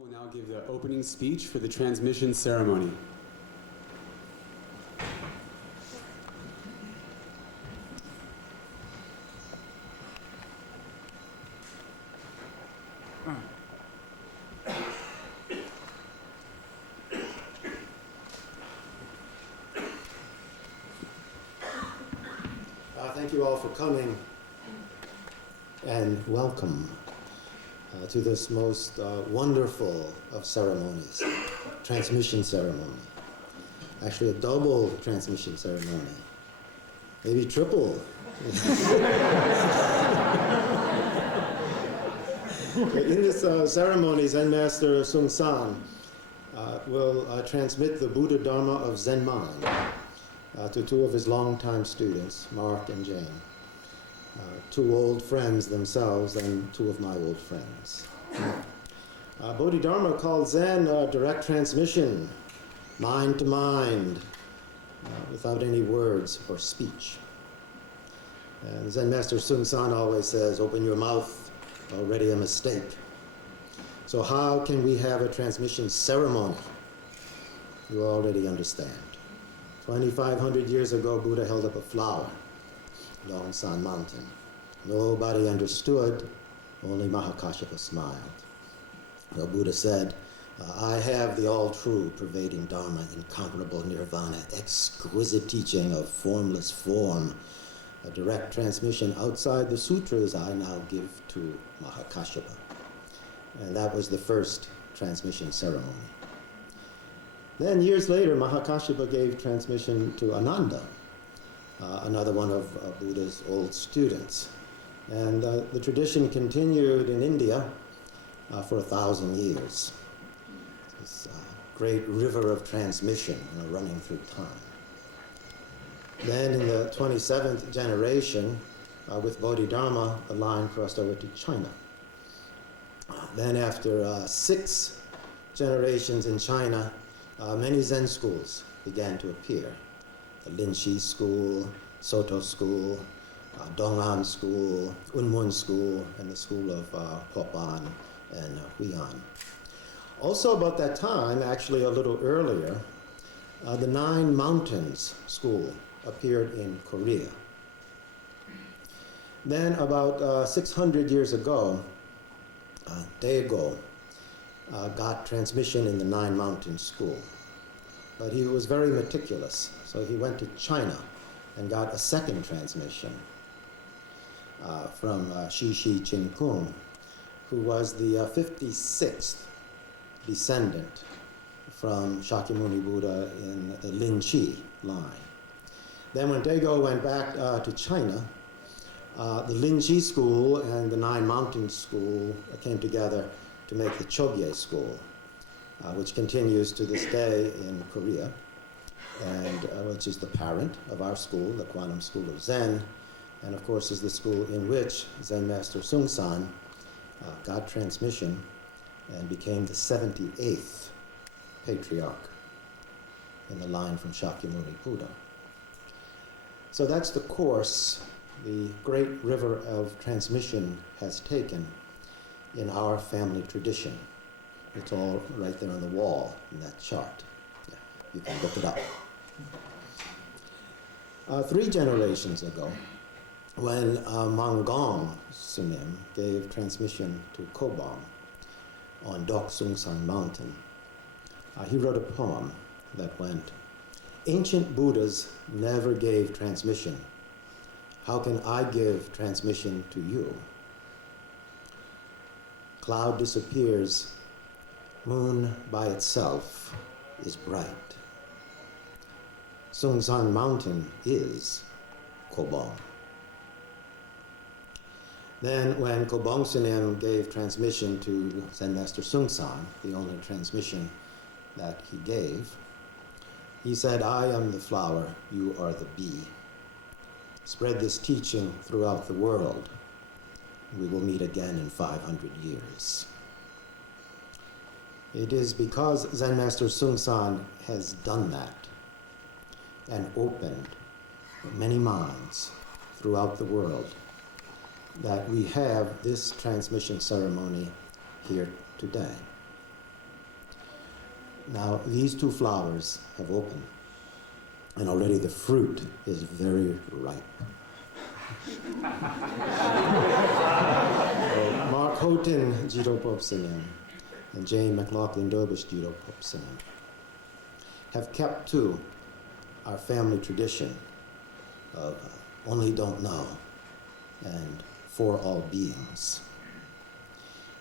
will now give the opening speech for the transmission ceremony. Thank you all for coming and welcome to this most wonderful of ceremonies, transmission ceremony. Actually a double transmission ceremony, maybe triple. In this ceremony, Zen Master Sung San will transmit the Buddha Dharma of Zen mind to two of his longtime students, Mark and Jane. Two old friends themselves and two of my old friends. Bodhidharma called Zen direct transmission, mind to mind, without any words or speech. And Zen Master Sung San always says, open your mouth, already a mistake. So how can we have a transmission ceremony? You already understand. 2,500 years ago, Buddha held up a flower, Yongsan Mountain. Nobody understood, only Mahakashyapa smiled. The Buddha said, I have the all-true, pervading Dharma, incomparable nirvana, exquisite teaching of formless form, a direct transmission outside the sutras I now give to Mahakashyapa. And that was the first transmission ceremony. Then years later, Mahakashyapa gave transmission to Ananda, another one of Buddha's old students. And the tradition continued in India for 1,000 years. This great river of transmission running through time. Then in the 27th generation, with Bodhidharma, the line crossed over to China. Then after 6 generations in China, many Zen schools began to appear. The Linshi school, Soto school, Dong'an school, Unmun school, and the school of Houghton and Huiyan. Also about that time, actually a little earlier, the Nine Mountains school appeared in Korea. Then about 600 years ago, Daego got transmission in the Nine Mountains school. But he was very meticulous, so he went to China and got a second transmission from Shi Ching Kung, who was the 56th descendant from Shakyamuni Buddha in the Linchi line. Then when Daego went back to China, the Linchi school and the Nine Mountains school came together to make the Chogye school, which continues to this day in Korea, and which is the parent of our school, the Quantum School of Zen, and of course is the school in which Zen Master Sung San got transmission and became the 78th patriarch in the line from Shakyamuni Buddha. So that's the course the great river of transmission has taken in our family tradition. It's all right there on the wall in that chart. Yeah, you can look it up. 3 generations ago, when Manggong Sunim gave transmission to Kobong on Dok Sung San Mountain, he wrote a poem that went, ancient Buddhas never gave transmission. How can I give transmission to you? Cloud disappears, moon by itself is bright. Sung San Mountain is Kobong. Then when Kobong Sunim gave transmission to Zen Master Sung San, the only transmission that he gave, he said, I am the flower, you are the bee. Spread this teaching throughout the world. We will meet again in 500 years. It is because Zen Master Sung San has done that and opened many minds throughout the world that we have this transmission ceremony here today. Now, these two flowers have opened, and already the fruit is very ripe. Mark Houghton, Jiro Popsinim, and Jane McLaughlin Dobisz, Jiro Popsinim, have kept to our family tradition of only don't know and for all beings.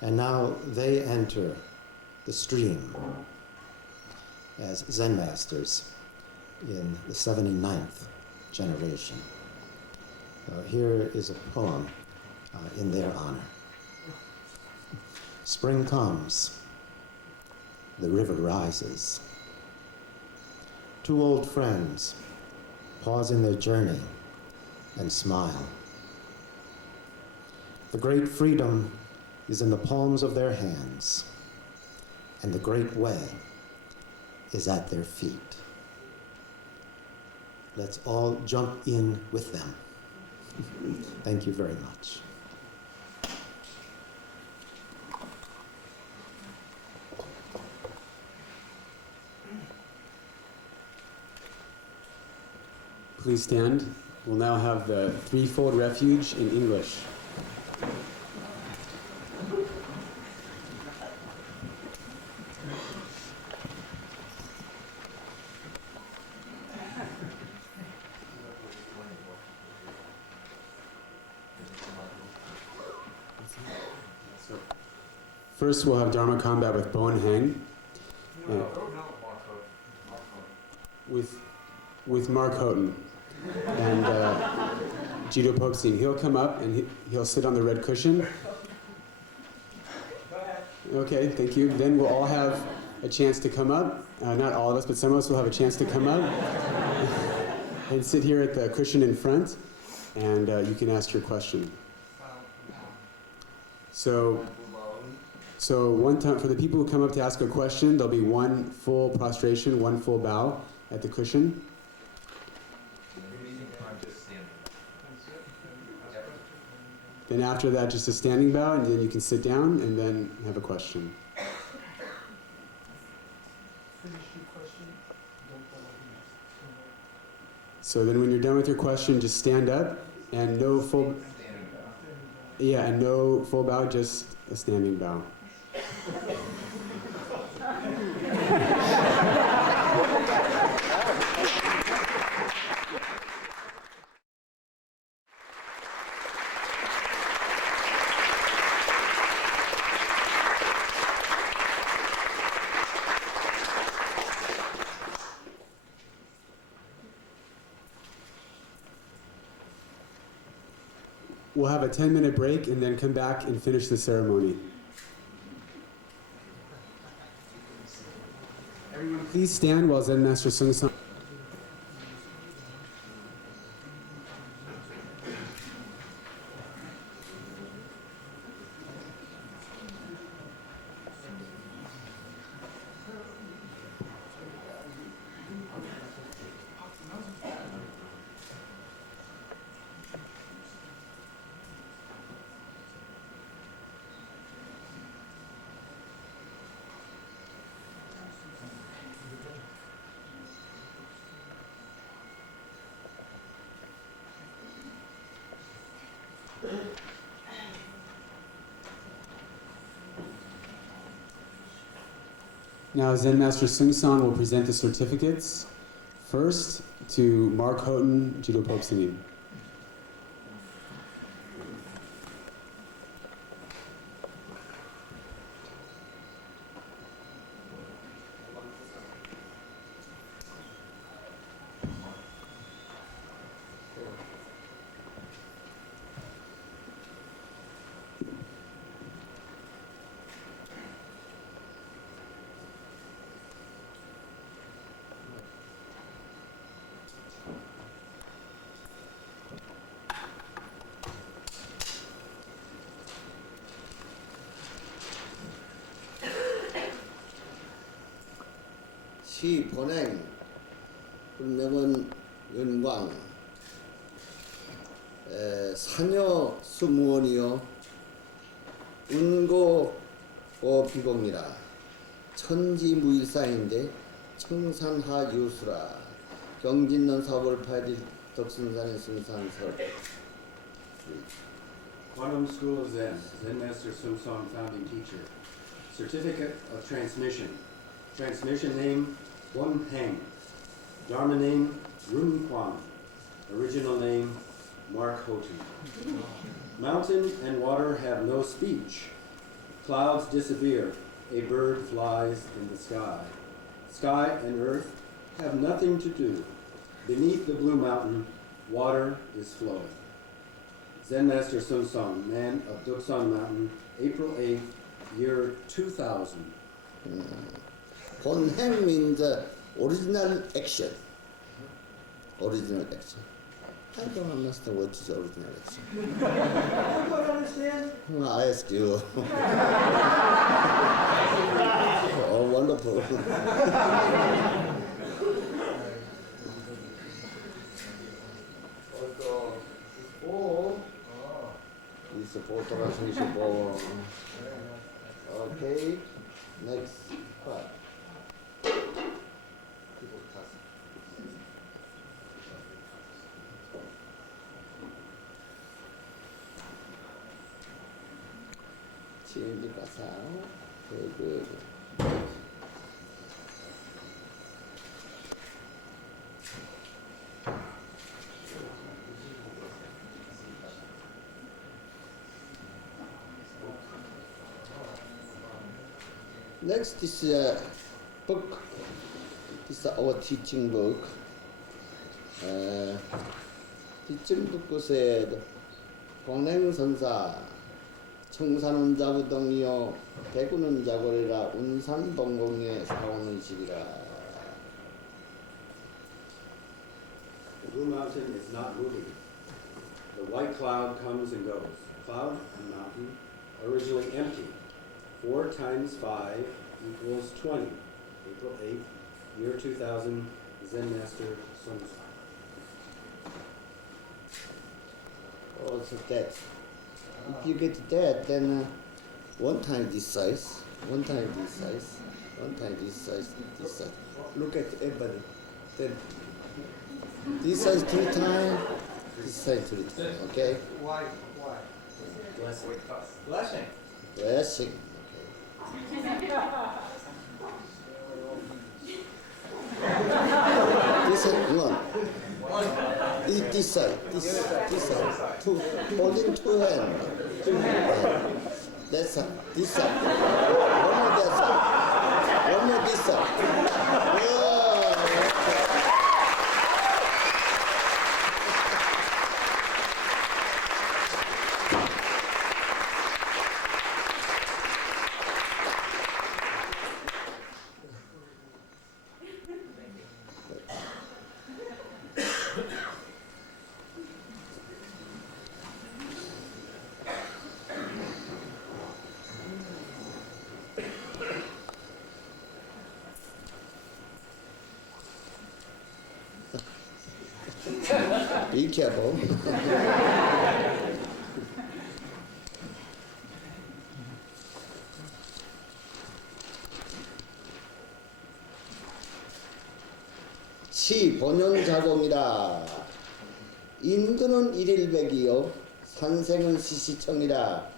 And now they enter the stream as Zen Masters in the 79th generation. Here is a poem in their honor. Spring comes, the river rises. Two old friends pause in their journey and smile. The great freedom is in the palms of their hands, and the great way is at their feet. Let's all jump in with them. Thank you very much. Please stand. We'll now have the threefold refuge in English. First, we'll have Dharma Combat with Bon Haeng. With Mark Houghton and Jiro Popsinim. He'll come up and he'll sit on the red cushion. Okay, thank you. Then we'll all have a chance to come up. Not all of us, but some of us will have a chance to come up and sit here at the cushion in front, and you can ask your question. So one time, for the people who come up to ask a question, there'll be one full prostration, one full bow at the cushion. Then after that, just a standing bow, and then you can sit down and then have a question. So then when you're done with your question, just stand up, and no full bow, just a standing bow. We'll have a 10-minute break and then come back and finish the ceremony. Everyone, please stand while Zen Master Sung-san. Now Zen Master Sung-san will present the certificates. First to Mark Houghton, Jiro Popsinim. 시 본행 분명은 은광 사녀 수무원이요 운고 비공이라 천지무일사인데 청산하유수라 경진년 4월 8일 덕순산의 승산설. Quantum School of Zen, Zen Master Sun Song founding teacher. Certificate of transmission. Transmission name Bon Haeng. Dharma name Run Kwang. Original name Mark Houghton. Mountain and water have no speech. Clouds disappear. A bird flies in the sky. Sky and earth have nothing to do. Beneath the blue mountain, water is flowing. Zen Master Sun Song, man of Doksan Mountain, April 8th, year 2000. Bon Haeng means original action. Original action. I don't understand what is original action. You don't understand? I ask you. Oh, wonderful. It's a photo translation. Okay, next part. Change the sound. Very good. Next is a book. This is our teaching book. teaching book said, 공행선사, 청산은 자부동이요, 대구는 자고리라, 운산동공의 사오는 집이라. The blue mountain is not moving. The white cloud comes and goes. Cloud and mountain, originally empty. 4 times 5 equals 20. April 8th, year 2000, Zen Master Sun Song. Also that. If you get that, then one time this size, one time this size, one time this size, this size. Look at everybody. Then this size 2 times, this size 3 times. Okay? Why? Blessing. Blessing. Blessing. This side, one. This side, this side. Two, holding 2 hands. That side, this side. One more that side. One more this side. Yeah. Be careful. 시 본연자공이라. 인근은 일일백이요 산생은 시시청이라.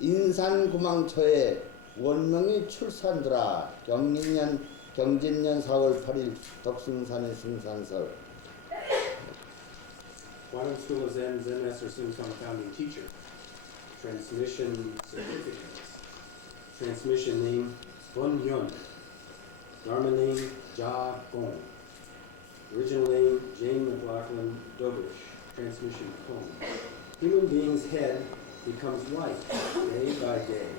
인산구망초에 원명이 출산두라. 경진년 4월 8일 덕순산의 승산설. Quantum School of Zen, Zen Master Sun Song founding teacher. Transmission certificates. Transmission name Bon Yeon. Dharma name Ja Bon. Original name Jane McLaughlin Dobisz. Transmission poem. Human being's head becomes white day by day.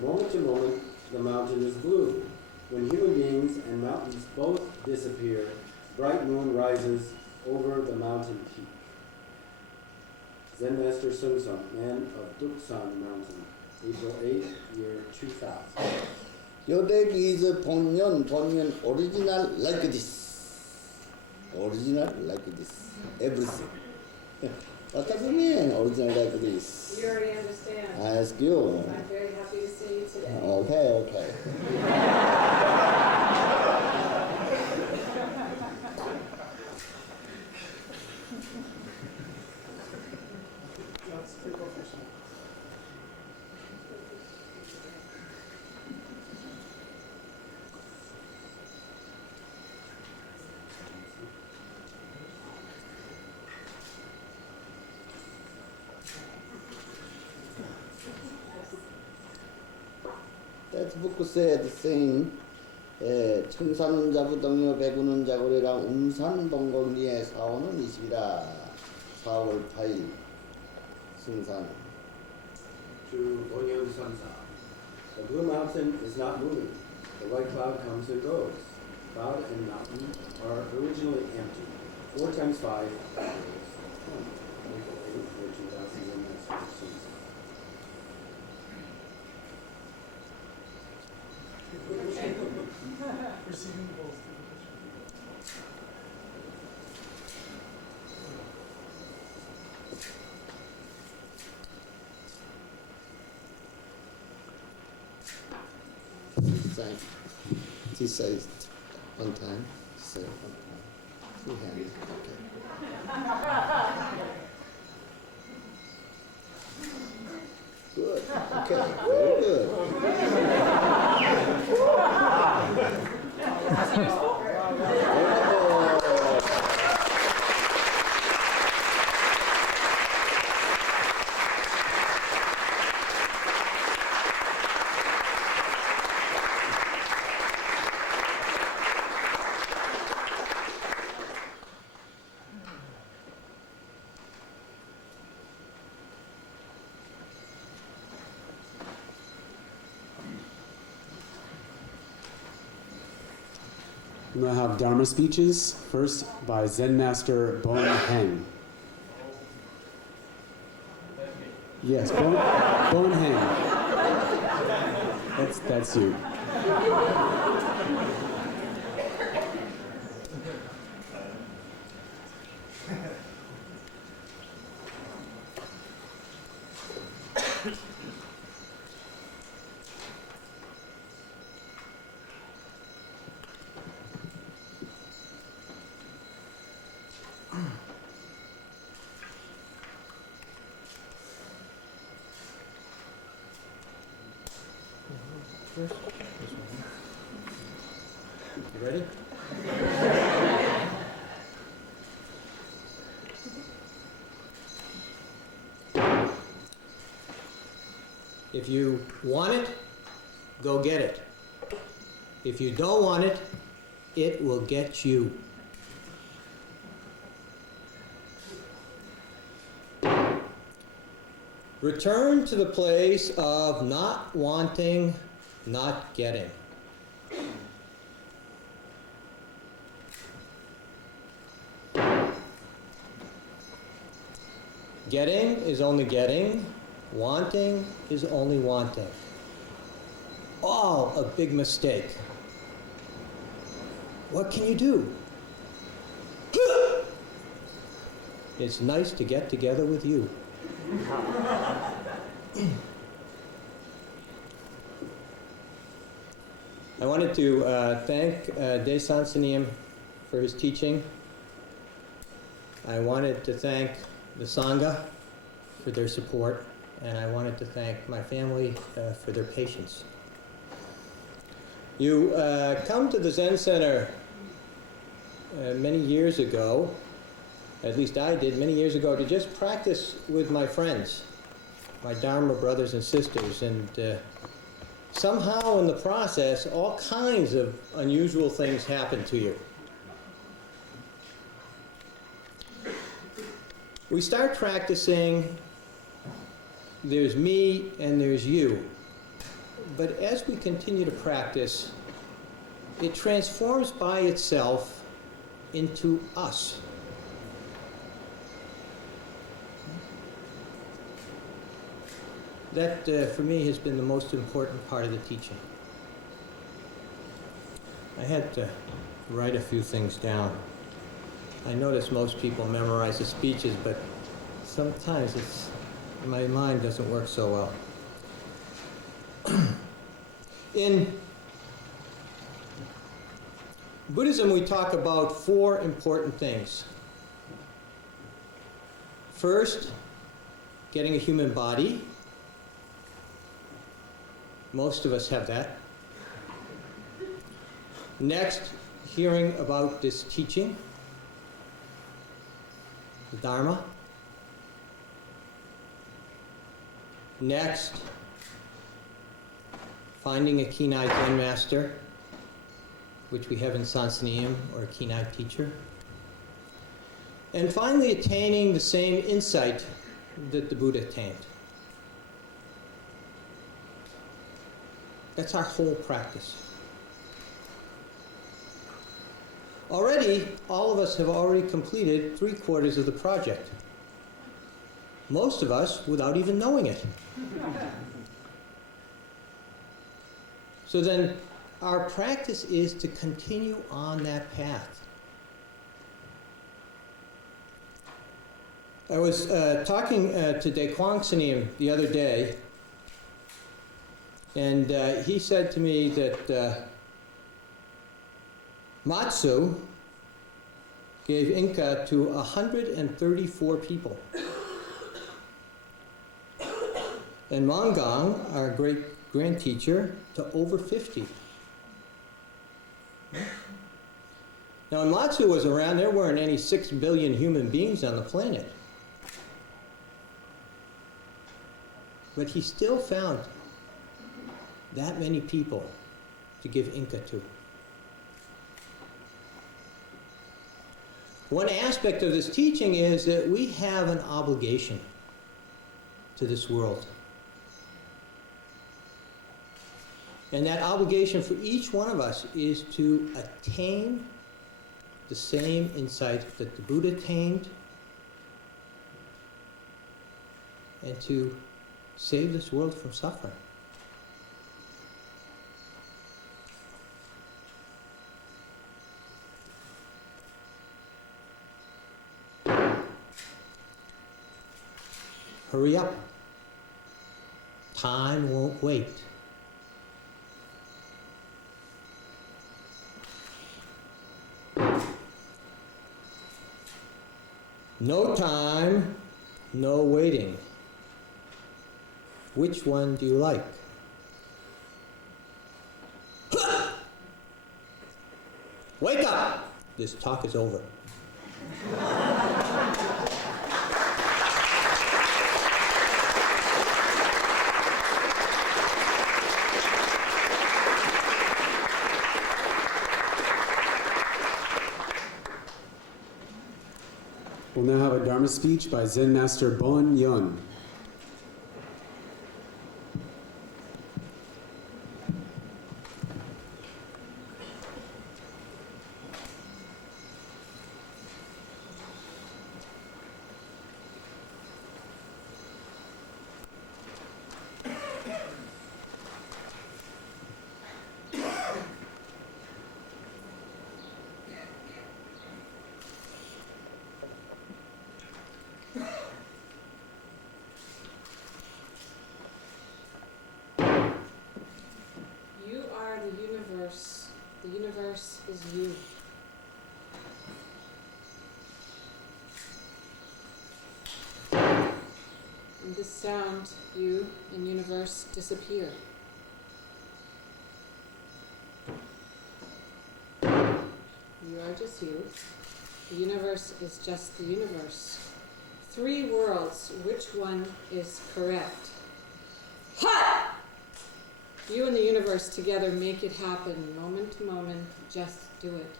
Moment to moment, the mountain is blue. When human beings and mountains both disappear, bright moon rises over the mountain peak. Zen Master Sun Song, man of Doksan Mountain, April 8th, year 2000. Your deck is Bon Yeon, original like this. Original like this. Everything. What does it mean, original like this? You already understand. I ask you. I'm very happy to see you today. Okay, okay. That book said saying 청산은 자부동료 배구는 자고리라 운산동공리의 사원은 20이라 4월 8일 승산. To Bon Yeon Sansa. The blue mountain is not moving. The white cloud comes and goes. Cloud and mountain are originally empty. 4 times 5 is 20. For 2000 Zen Master Sun. Receiving the balls. This says one time. Say one time. 2 hands. Okay. Good. Okay. Very good. I'm going to have Dharma speeches, first by Zen Master Bon Haeng. Yes, Bon Haeng. That's you. You ready? If you want it, go get it. If you don't want it, it will get you. Return to the place of not wanting, not getting. Getting is only getting, wanting is only wanting. All a big mistake. What can you do? It's nice to get together with you. I wanted to thank Daesan Sanim for his teaching. I wanted to thank the Sangha for their support, and I wanted to thank my family for their patience. You come to the Zen Center many years ago, at least I did many years ago, to just practice with my friends, my Dharma brothers and sisters, and somehow in the process, all kinds of unusual things happen to you. We start practicing, there's me and there's you. But as we continue to practice, it transforms by itself into us. That, for me, has been the most important part of the teaching. I had to write a few things down. I notice most people memorize the speeches, but sometimes my mind doesn't work so well. In Buddhism, we talk about 4 important things. First, getting a human body. Most of us have that. Next, hearing about this teaching, the Dharma. Next, finding a Kenai Zen master, which we have in Sansaniyam, or a Kenai teacher, and finally attaining the same insight that the Buddha attained. That's our whole practice. Already, all of us have already completed 3/4 of the project. Most of us without even knowing it. So then, our practice is to continue on that path. I was talking to Daekwang Sanim the other day, and he said to me that Matsu gave Inca to 134 people. And Mangang, our great-grand teacher, to over 50. Now, when Matsu was around, there weren't any 6 billion human beings on the planet. But he still found that many people to give Inca to. One aspect of this teaching is that we have an obligation to this world. And that obligation for each one of us is to attain the same insight that the Buddha attained, and to save this world from suffering. Hurry up. Time won't wait. No time, no waiting. Which one do you like? Wake up! This talk is over. We'll now have a Dharma speech by Zen Master Bon Yeon. The universe is you. In this sound, you and universe disappear. You are just you. The universe is just the universe. 3 worlds, which one is correct? Ha! You and the universe together make it happen, moment to moment, just do it.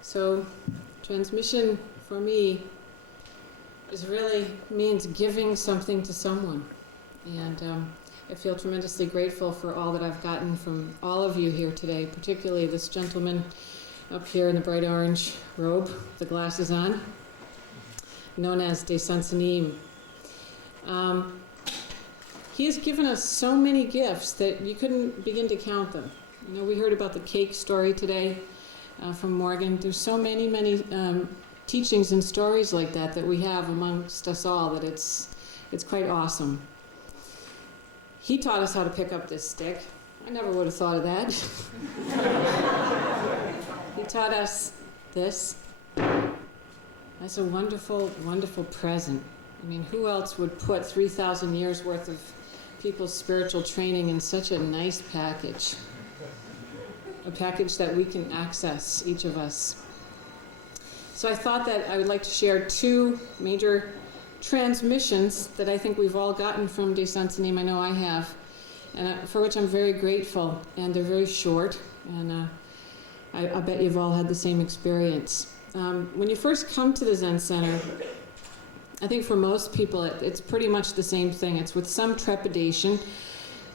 So, transmission for me means giving something to someone. And I feel tremendously grateful for all that I've gotten from all of you here today, particularly this gentleman up here in the bright orange robe, the glasses on, known as De Sansanim. He has given us so many gifts that you couldn't begin to count them. You know, we heard about the cake story today from Morgan. There's so many teachings and stories like that we have amongst us all that it's quite awesome. He taught us how to pick up this stick. I never would have thought of that. He taught us this. That's a wonderful, wonderful present. I mean, who else would put 3,000 years worth of people's spiritual training in such a nice package? A package that we can access, each of us. So I thought that I would like to share 2 major transmissions that I think we've all gotten from Daesantanim. I know I have, and for which I'm very grateful. And they're very short, and I bet you've all had the same experience. When you first come to the Zen Center, I think for most people it's pretty much the same thing. It's with some trepidation,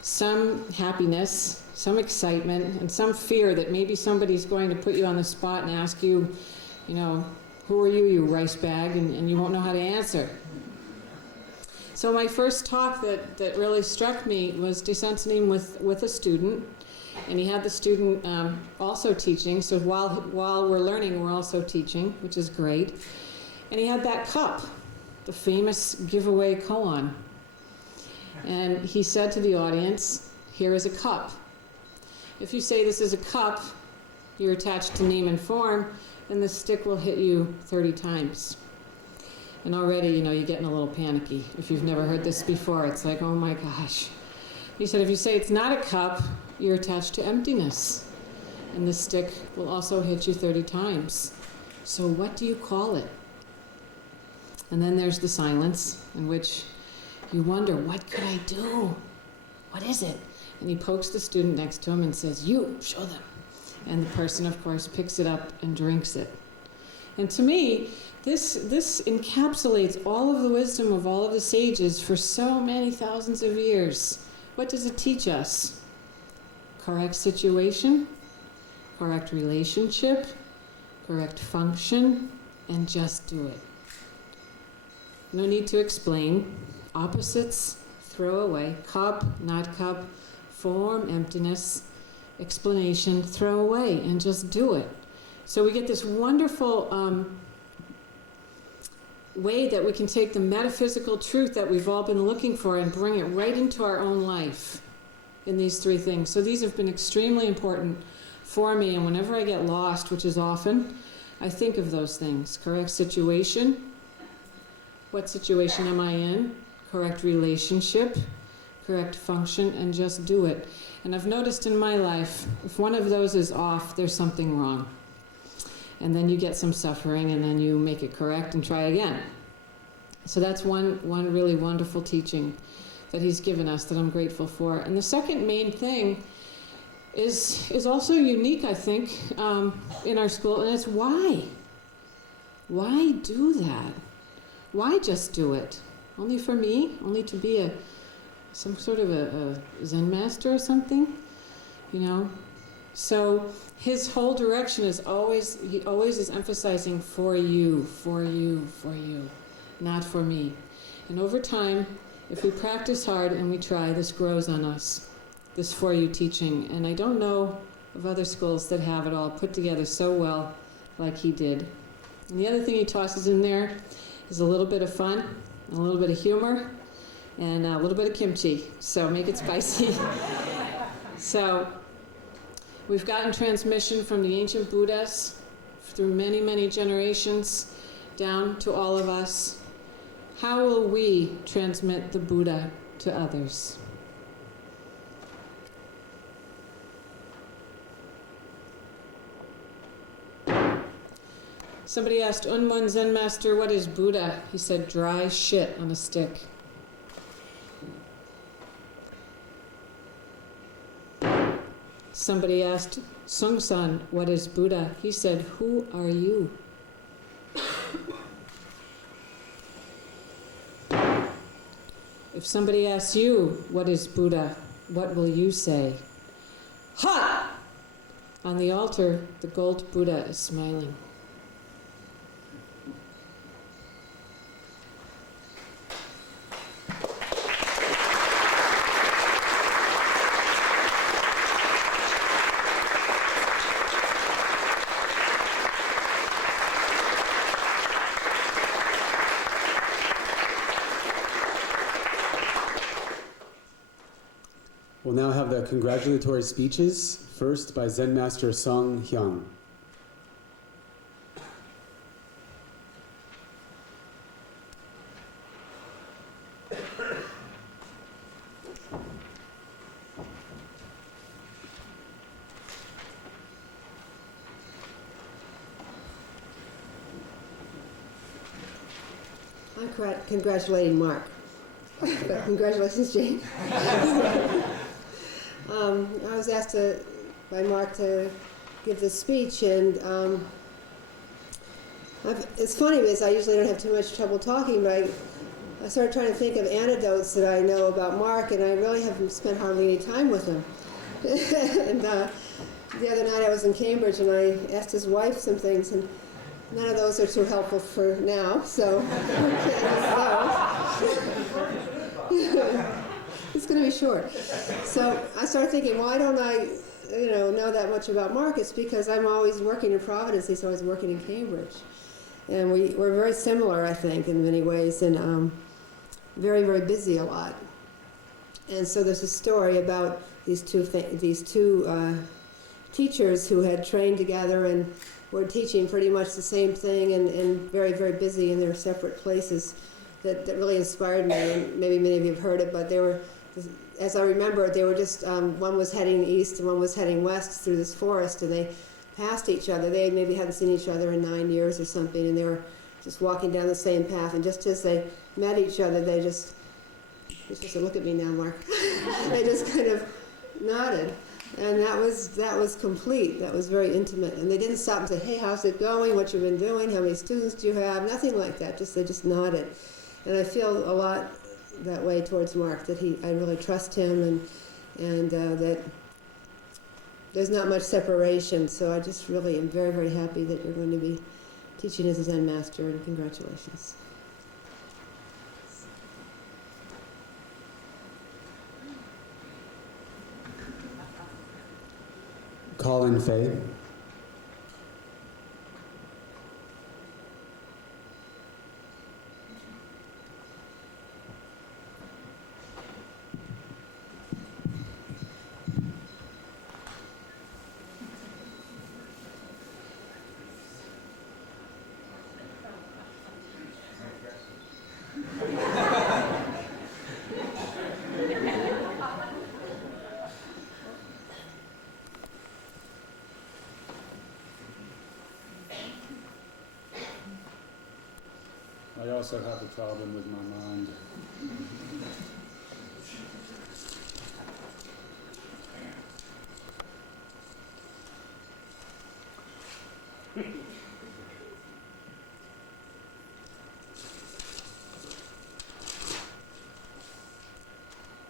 some happiness, some excitement, and some fear that maybe somebody's going to put you on the spot and ask you, you know, who are you, you rice bag, and you won't know how to answer. So my first talk that really struck me was Daesantanim with a student, and he had the student also teaching, so while we're learning, we're also teaching, which is great. And he had that cup, the famous giveaway koan. And he said to the audience, here is a cup. If you say this is a cup, you're attached to name and form, then the stick will hit you 30 times. And already, you know, you're getting a little panicky. If you've never heard this before, it's like, oh my gosh. He said, if you say it's not a cup, you're attached to emptiness. And the stick will also hit you 30 times. So what do you call it? And then there's the silence, in which you wonder, what could I do? What is it? And he pokes the student next to him and says, you, show them. And the person, of course, picks it up and drinks it. And to me, this encapsulates all of the wisdom of all of the sages for so many thousands of years. What does it teach us? Correct situation, correct relationship, correct function, and just do it. No need to explain. Opposites, throw away. Cup, not cup. Form, emptiness. Explanation, throw away, and just do it. So we get this wonderful way that we can take the metaphysical truth that we've all been looking for and bring it right into our own life in these three things. So these have been extremely important for me, and whenever I get lost, which is often, I think of those things. Correct situation. What situation am I in? Correct relationship, correct function, and just do it. And I've noticed in my life, if one of those is off, there's something wrong. And then you get some suffering, and then you make it correct and try again. So that's one really wonderful teaching that he's given us that I'm grateful for. And the second main thing is also unique, I think, in our school, and it's why. Why do that? Why just do it? Only for me? Only to be some sort of a Zen master or something? You know? So his whole direction is he always is emphasizing for you, for you, for you, not for me. And over time, if we practice hard and we try, this grows on us, this for you teaching. And I don't know of other schools that have it all put together so well like he did. And the other thing he tosses in there is a little bit of fun, a little bit of humor, and a little bit of kimchi. So make it spicy. So we've gotten transmission from the ancient Buddhas through many, many generations down to all of us. How will we transmit the Buddha to others? Somebody asked Unmun Zen Master, what is Buddha? He said, dry shit on a stick. Somebody asked Sung-san, what is Buddha? He said, who are you? If somebody asks you, what is Buddha? What will you say? Ha! On the altar, the gold Buddha is smiling. We'll now have the congratulatory speeches, first by Zen Master Song Hyung. I congratulating Mark. But congratulations, Jane. I was asked by Mark to give this speech, and it's funny because I usually don't have too much trouble talking, but I started trying to think of anecdotes that I know about Mark, and I really haven't spent hardly any time with him. And the other night I was in Cambridge, and I asked his wife some things, and none of those are too helpful for now, so it's going to be short. So I started thinking, why don't I know that much about Mark? It's because I'm always working in Providence. He's always working in Cambridge. And we're very similar, I think, in many ways, and very, very busy a lot. And so there's a story about these two teachers who had trained together and were teaching pretty much the same thing, and very, very busy in their separate places. That really inspired me, and maybe many of you have heard it, but they were, as I remember, they were just, one was heading east and one was heading west through this forest, and they passed each other. They maybe hadn't seen each other in 9 years or something, and they were just walking down the same path, and just as they met each other, they just look at me now, Mark. They just kind of nodded, and that was complete. That was very intimate, and they didn't stop and say, "Hey, how's it going? What you've been doing? How many students do you have?" Nothing like that. They just nodded, and I feel a lot that way towards Mark. That I really trust him, and that there's not much separation. So I just really am very, very happy that you're going to be teaching as a Zen Master, and congratulations. Colin Fay. I also have a problem with my mind.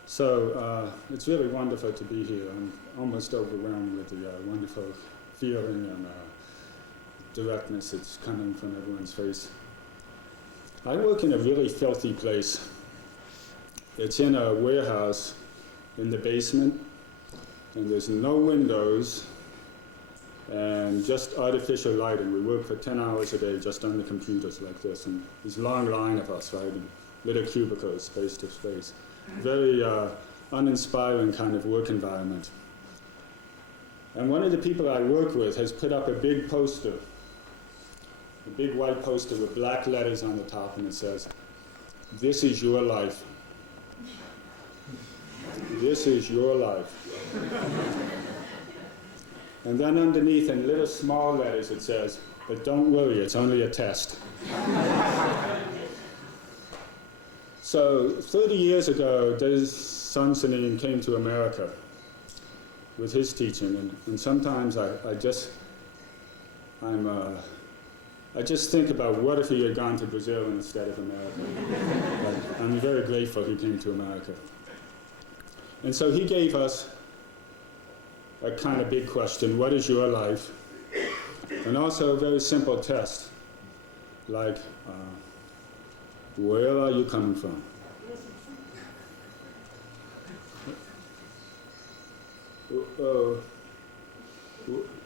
So it's really wonderful to be here. I'm almost overwhelmed with the wonderful feeling and directness that's coming from everyone's face. I work in a really filthy place. It's in a warehouse in the basement, and there's no windows and just artificial lighting. We work for 10 hours a day just on the computers like this, and this long line of us, right, in little cubicles, space to space. Very uninspiring kind of work environment. And one of the people I work with has put up a big poster, a big white poster with black letters on the top, and it says, "This is your life. This is your life." And then underneath in little small letters it says, "But don't worry, it's only a test." So 30 years ago, Son Sanim came to America with his teaching, and sometimes I just think about what if he had gone to Brazil instead of America. But I'm very grateful he came to America. And so he gave us a kind of big question: what is your life? And also a very simple test, like, where are you coming from?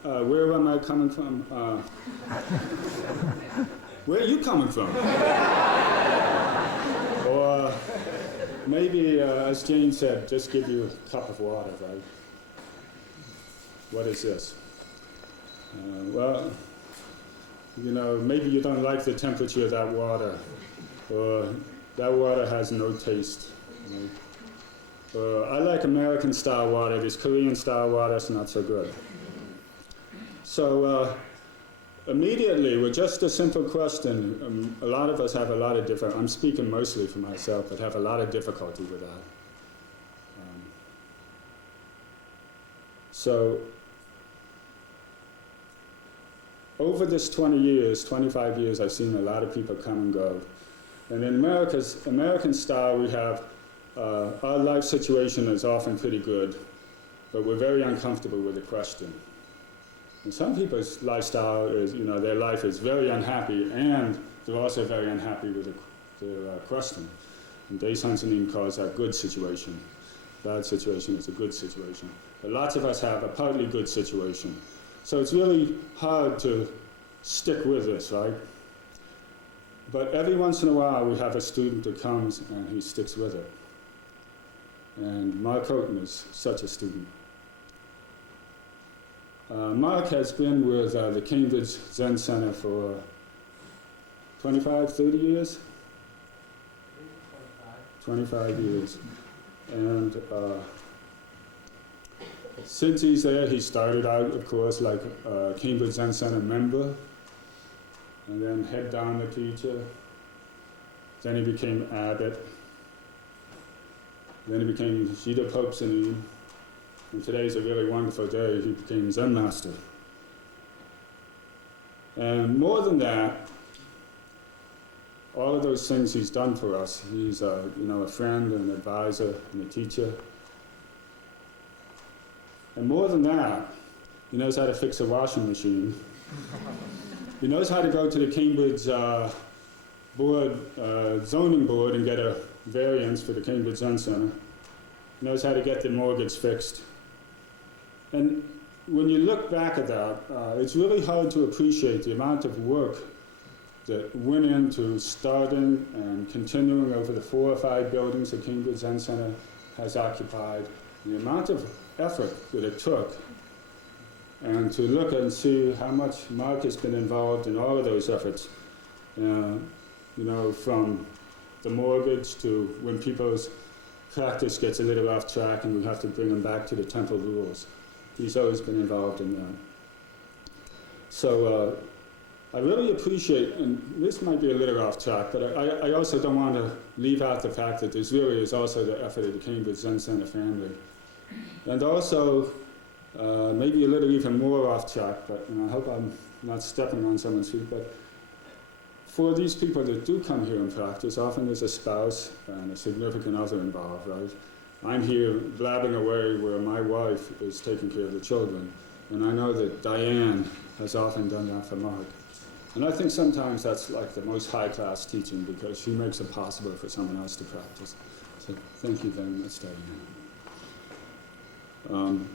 Where am I coming from? Where are you coming from? Or maybe, as Jane said, just give you a cup of water, right? What is this? Well, maybe you don't like the temperature of that water, or that water has no taste. Right? I like American-style water. This Korean-style water is not so good. So immediately, with just a simple question, a lot of us have a lot of different, I'm speaking mostly for myself, but have a lot of difficulty with that. So, over this 20 years, 25 years, I've seen a lot of people come and go. And in American style, we have, our life situation is often pretty good, but we're very uncomfortable with the question. And some people's lifestyle is, their life is very unhappy, and they're also very unhappy with the question. And Daesan Sanim calls that good situation. Bad situation is a good situation. But lots of us have a partly good situation. So it's really hard to stick with this, right? But every once in a while, we have a student who comes and he sticks with it. And Mark Houghton is such a student. Mark has been with the Cambridge Zen Center for 25, 30 years? 25 years. And since he's there, he started out, of course, like a Cambridge Zen Center member, and then head Dharma teacher. Then he became abbot. Then he became Jida Pope Sanim. And today's a really wonderful day. He became Zen Master. And more than that, all of those things he's done for us. He's a friend and an advisor and a teacher. And more than that, he knows how to fix a washing machine. He knows how to go to the Cambridge zoning board and get a variance for the Cambridge Zen Center. He knows how to get the mortgage fixed. And when you look back at that, it's really hard to appreciate the amount of work that went into starting and continuing over the 4 or 5 buildings the Cambridge Zen Center has occupied, the amount of effort that it took, and to look and see how much Mark has been involved in all of those efforts, from the mortgage to when people's practice gets a little off track and we have to bring them back to the temple rules. He's always been involved in that. So I really appreciate, and this might be a little off track, but I also don't want to leave out the fact that this really is also the effort of the Cambridge Zen Center family. And also, maybe a little even more off track, but I hope I'm not stepping on someone's feet, but for these people that do come here and practice, often there's a spouse and a significant other involved, right? I'm here blabbing away where my wife is taking care of the children, and I know that Diane has often done that for Mark. And I think sometimes that's like the most high-class teaching because she makes it possible for someone else to practice. So thank you very much, Diane.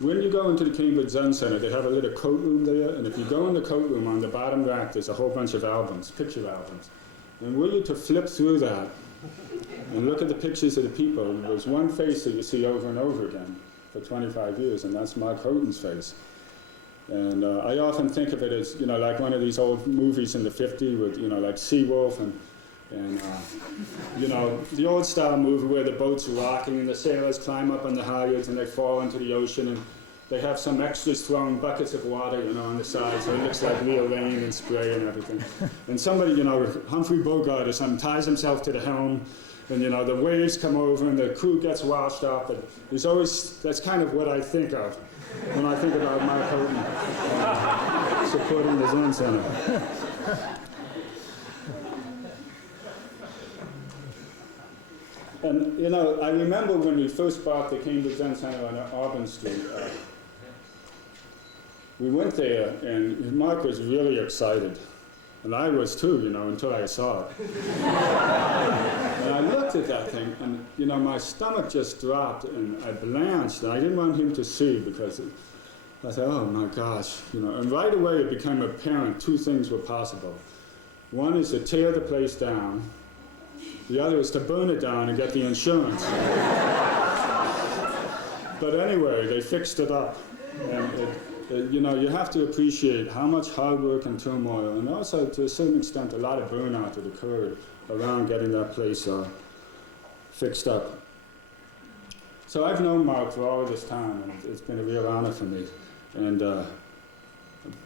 When you go into the Cambridge Zen Center, they have a little coat room there, and if you go in the coat room, on the bottom rack, there's a whole bunch of albums, picture albums. And were you to flip through that and look at the pictures of the people, there's one face that you see over and over again for 25 years, and that's Mark Houghton's face. And I often think of it as, like one of these old movies in the 50s with, like Seawolf and the old style movie where the boat's rocking and the sailors climb up on the halyards and they fall into the ocean and they have some extras throwing buckets of water, on the side, so it looks like real rain and spray and everything. And somebody, Humphrey Bogart or something, ties himself to the helm and, the waves come over and the crew gets washed up. And there's always, that's kind of what I think of when I think about Mark Houghton supporting the Zen Center. And, I remember when we first bought the Cambridge Zen Center on Auburn Street, we went there and Mark was really excited. And I was too, until I saw it. And I looked at that thing and, my stomach just dropped and I blanched and I didn't want him to see because I thought, oh my gosh, And right away it became apparent 2 things were possible. One is to tear the place down. The other is to burn it down and get the insurance. But anyway, they fixed it up. And you have to appreciate how much hard work and turmoil, and also to a certain extent, a lot of burnout that occurred around getting that place fixed up. So I've known Mark for all this time, and it's been a real honor for me. And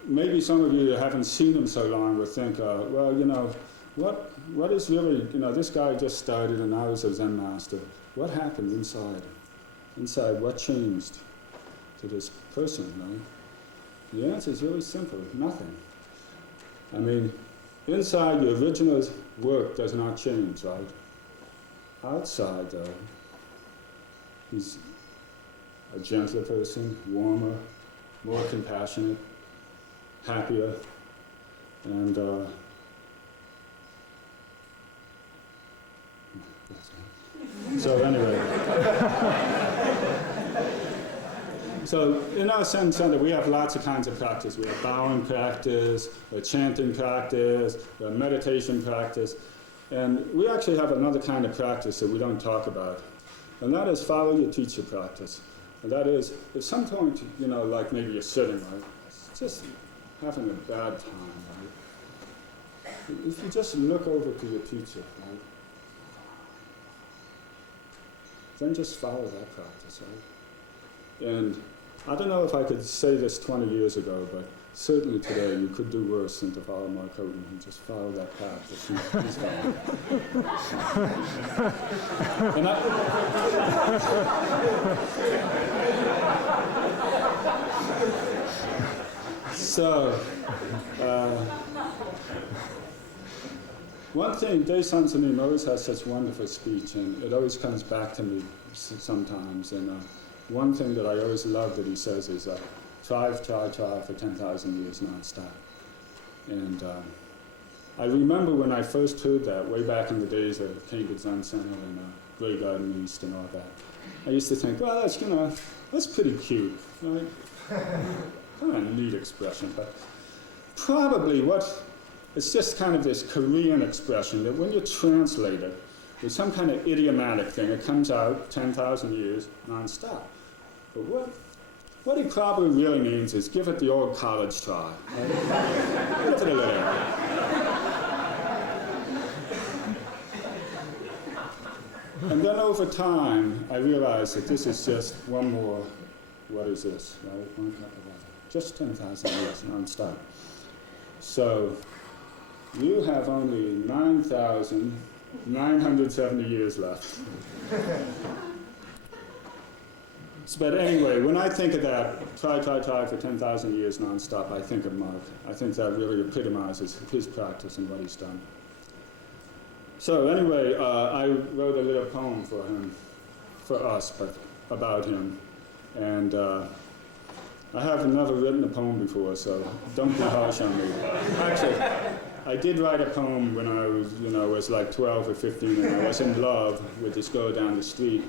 maybe some of you who haven't seen him so long would think, well, you know, what is really, you know, this guy just started and now he's a Zen master. What happened inside? Inside, what changed to this person, right? The answer is really simple, nothing. I mean, inside, the original work does not change, right? Outside, though, he's a gentler person, warmer, more compassionate, happier, and so anyway. So in our Zen Center, we have lots of kinds of practice. We have bowing practice, a chanting practice, a meditation practice, and we actually have another kind of practice that we don't talk about, and that is follow your teacher practice. And that is, at some point, you know, like maybe you're sitting, right, just having a bad time, right? If you just look over to your teacher, right, then just follow that practice, right? And I don't know if I could say this 20 years ago, but certainly today you could do that than to follow Mark Houghton and just follow that practice. He's fine. And so, one thing, Daesan Sanim always has such wonderful speech, and it always comes back to me sometimes. And one thing that I always love that he says is, try for 10,000 years nonstop. And I remember when I first heard that, way back in the days of Cambridge Zen Center and Grey Garden East and all that, I used to think, well, that's, you know, that's pretty cute, right? Kind of a neat expression, but probably it's just kind of this Korean expression that when you translate it, with some kind of idiomatic thing, it comes out 10,000 years nonstop. But what he probably really means is give it the old college try. Right? Give it a little. And then over time, I realized that this is just one more, what is this, right? One cup of water. Just 10,000 years nonstop. So you have only 9,970 years left. But anyway, when I think of that, try for 10,000 years nonstop, I think of Mark. I think that really epitomizes his practice and what he's done. So anyway, I wrote a little poem for him, for us, but about him. And I have never written a poem before, so don't be harsh on me. Actually, I did write a poem when I was, was like 12 or 15, and I was in love with this girl down the street.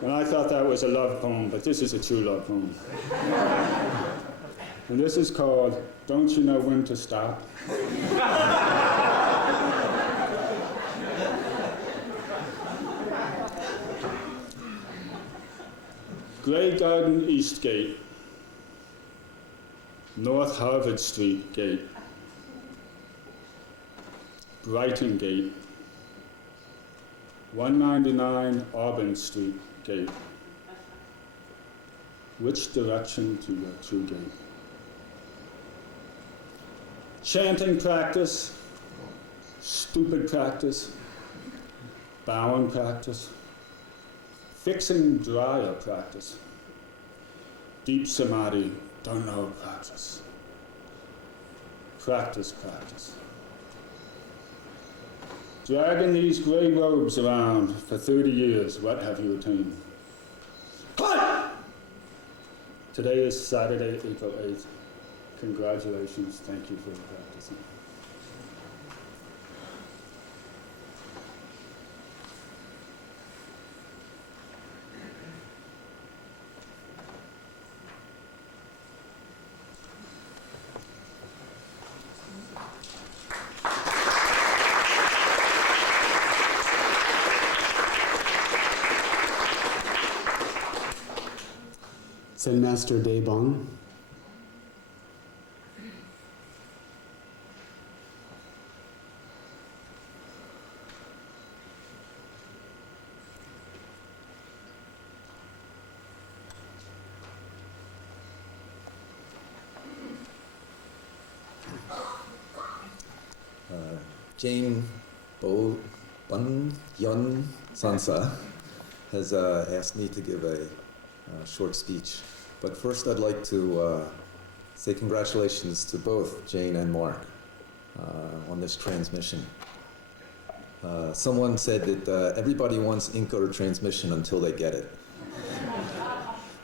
And I thought that was a love poem, but this is a true love poem. And this is called, Don't You Know When to Stop? Grey Garden East Gate, North Harvard Street Gate, Brighton Gate, 199 Auburn Street Gate. Which direction to your true gate? Chanting practice, stupid practice, bowing practice, fixing dryer practice, deep samadhi, don't know practice, practice. Dragging these gray robes around for 30 years, what have you attained? Cut! Today is Saturday, April 8th. Congratulations, thank you for practicing. Zen Master Bon. Jane Bon Yeon Sansa has asked me to give a short speech. But first I'd like to say congratulations to both Jane and Mark on this transmission. Someone said that everybody wants ink or transmission until they get it.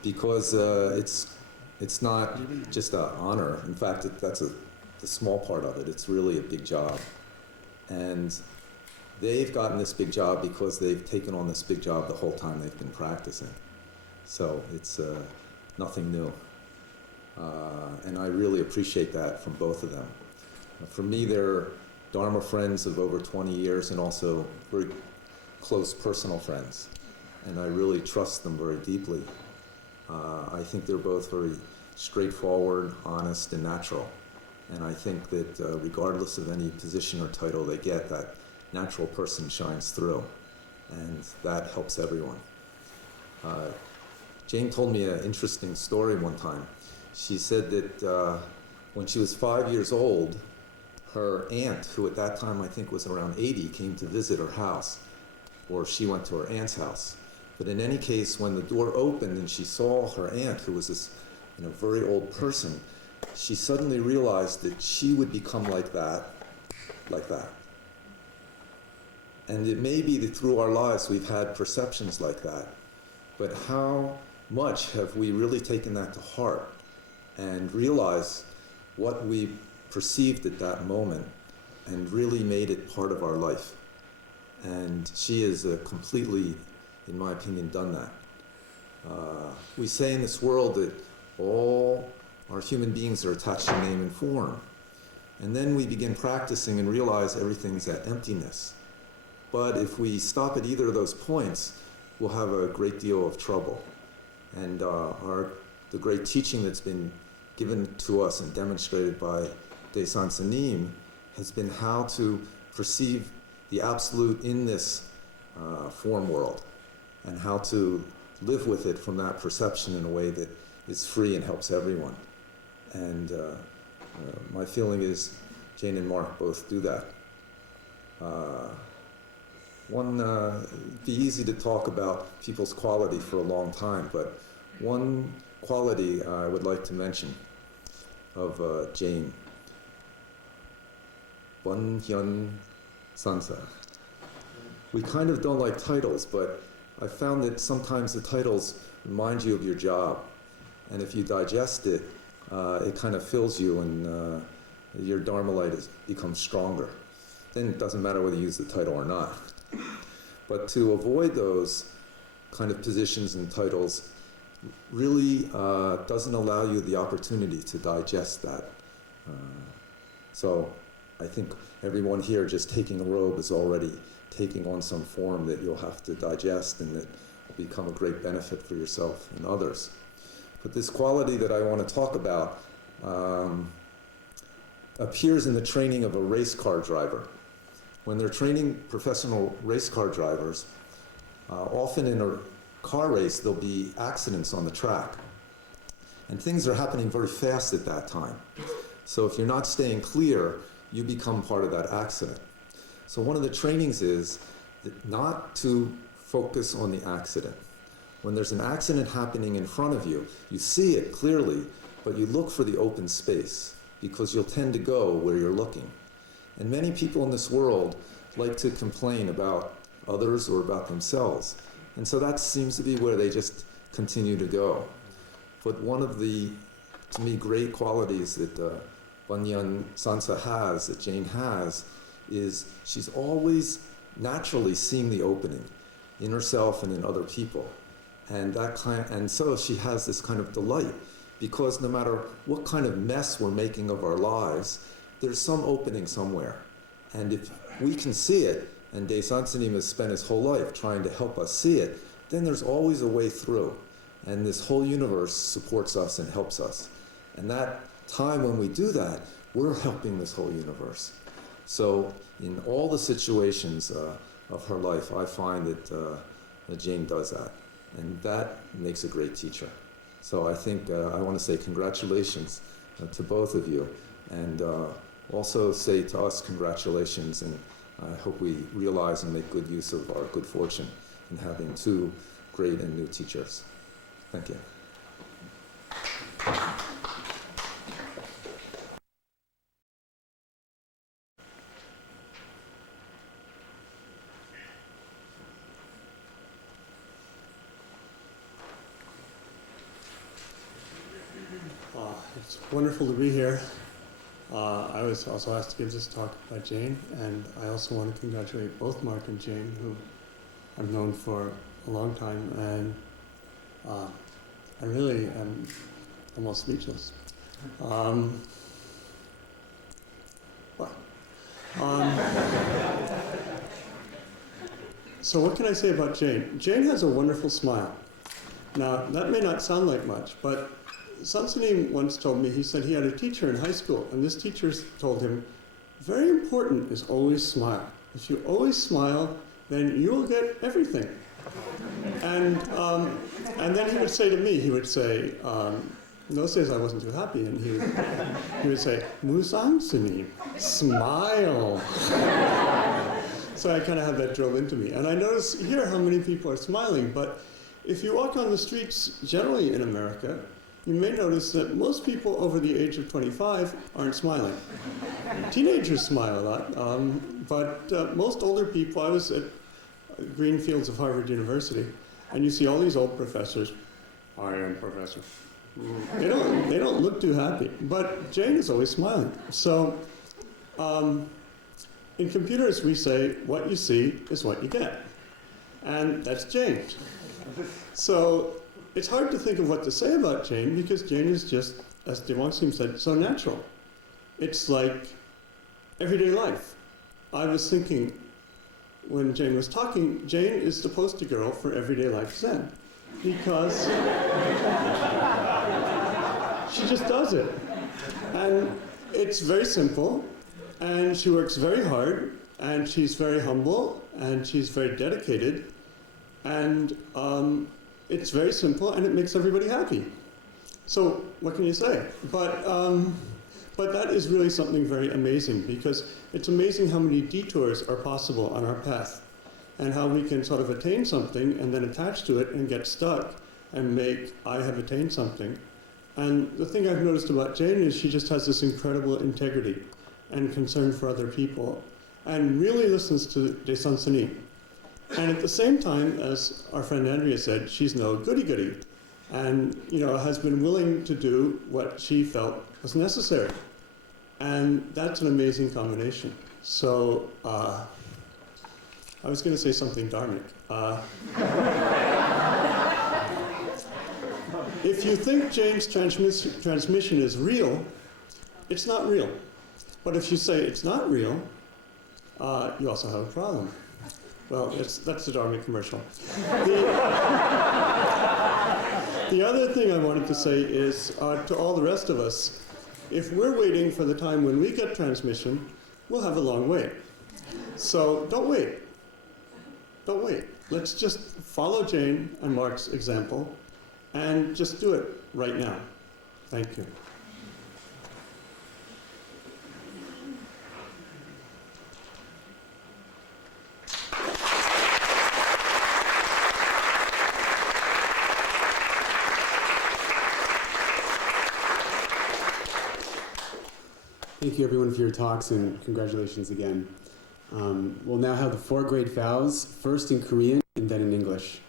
Because it's not just an honor. In fact, that's the small part of it. It's really a big job. And they've gotten this big job because they've taken on this big job the whole time they've been practicing. So it's nothing new. And I really appreciate that from both of them. For me, they're Dharma friends of over 20 years and also very close personal friends. And I really trust them very deeply. I think they're both very straightforward, honest, and natural. And I think that regardless of any position or title they get, that natural person shines through. And that helps everyone. Jane told me an interesting story one time. She said that when she was 5 years old, her aunt, who at that time I think was around 80, came to visit her house, or she went to her aunt's house. But in any case, when the door opened and she saw her aunt, who was this very old person, she suddenly realized that she would become like that. And it may be that through our lives we've had perceptions like that, but how much have we really taken that to heart and realized what we perceived at that moment and really made it part of our life? And she has completely, in my opinion, done that. We say in this world that all our human beings are attached to name and form. And then we begin practicing and realize everything's at emptiness. But if we stop at either of those points, we'll have a great deal of trouble. And the great teaching that's been given to us and demonstrated by Daesan Sanim has been how to perceive the absolute in this form world and how to live with it from that perception in a way that is free and helps everyone. And my feeling is Jane and Mark both do that. It'd be easy to talk about people's quality for a long time, but one quality I would like to mention of Jane, Bon Yeon Sansa. We kind of don't like titles, but I found that sometimes the titles remind you of your job. And if you digest it, it kind of fills you and your Dharma light becomes stronger. Then it doesn't matter whether you use the title or not. But to avoid those kind of positions and titles really doesn't allow you the opportunity to digest that. So I think everyone here just taking a robe is already taking on some form that you'll have to digest and that will become a great benefit for yourself and others. But this quality that I want to talk about appears in the training of a race car driver. When they're training professional race car drivers, often in a car race there'll be accidents on the track. And things are happening very fast at that time. So if you're not staying clear, you become part of that accident. So one of the trainings is that not to focus on the accident. When there's an accident happening in front of you, you see it clearly, but you look for the open space because you'll tend to go where you're looking. And many people in this world like to complain about others or about themselves. And so that seems to be where they just continue to go. But one of the, to me, great qualities that Bon Yeon Sansa has, that Jane has, is she's always naturally seeing the opening in herself and in other people. And so she has this kind of delight, because no matter what kind of mess we're making of our lives, there's some opening somewhere. And if we can see it, and Daesan Sanim has spent his whole life trying to help us see it, then there's always a way through. And this whole universe supports us and helps us. And that time when we do that, we're helping this whole universe. So in all the situations of her life, I find that Jane does that. And that makes a great teacher. So I think I want to say congratulations to both of you. And also say to us congratulations, and I hope we realize and make good use of our good fortune in having two great and new teachers. Thank you. It's wonderful to be here. I was also asked to give this talk by Jane, and I also want to congratulate both Mark and Jane, who I've known for a long time, and I really am almost speechless. So what can I say about Jane? Jane has a wonderful smile. Now, that may not sound like much, but Sansanim once told me, he said he had a teacher in high school, and this teacher told him, very important is always smile. If you always smile, then you'll get everything. And then he would say to me, he would say, in those days I wasn't too happy, and he would say, Musansanim, smile. So I kind of had that drilled into me. And I notice here how many people are smiling, but if you walk on the streets generally in America, you may notice that most people over the age of 25 aren't smiling. Teenagers smile a lot, but most older people, I was at Green Fields of Harvard University, and you see all these old professors. I am professor. They don't look too happy, but Jane is always smiling. So in computers we say, what you see is what you get. And that's Jane. So it's hard to think of what to say about Jane, because Jane is just, as Devonsim said, so natural. It's like everyday life. I was thinking, when Jane was talking, Jane is the poster girl for everyday life Zen, because she just does it. And it's very simple, and she works very hard, and she's very humble, and she's very dedicated, and it's very simple, and it makes everybody happy. So what can you say? But that is really something very amazing, because it's amazing how many detours are possible on our path, and how we can sort of attain something and then attach to it and get stuck and make, I have attained something. And the thing I've noticed about Jane is she just has this incredible integrity and concern for other people, and really listens to Desan Sani. And at the same time, as our friend Andrea said, she's no goody-goody, and has been willing to do what she felt was necessary. And that's an amazing combination. So I was going to say something dharmic. If you think Jane's transmission is real, it's not real. But if you say it's not real, you also have a problem. Well, that's the Dharma commercial. The other thing I wanted to say is to all the rest of us, if we're waiting for the time when we get transmission, we'll have a long wait. So don't wait. Don't wait. Let's just follow Jane and Mark's example and just do it right now. Thank you. Thank you everyone for your talks, and congratulations again. We'll now have the 4 great vows, first in Korean and then in English.